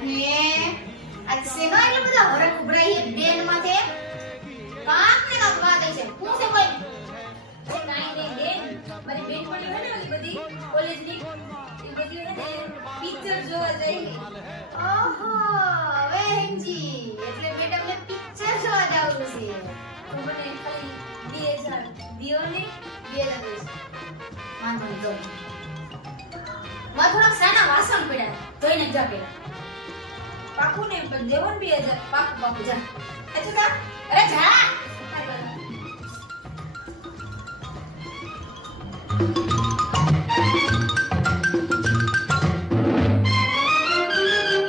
હે આ સેનો એટલે બધા હરખ ઉભરાઈ બેન માથે કાક ને કાક વાત છે હું છે કોઈ કાઈ નહીં બેન મારી બેન પણ હોય ને ઓલી બધી કોલેજની એ બધી હે ને પિક્ચર જોવા જાય ઓહો વેંજી એટલે મેડમ ને પિક્ચર જોવા જાવું છે તો મને ખાલી 2000 દિયો ને 2020 વાંધો નહીં જો માં થોડાક સાના વાસણ પડ્યા જોઈને જા પેલા પાકું ને પણ દેવો ને 2000 પાકું જા અચ્છા જા અરે જા કાંઈ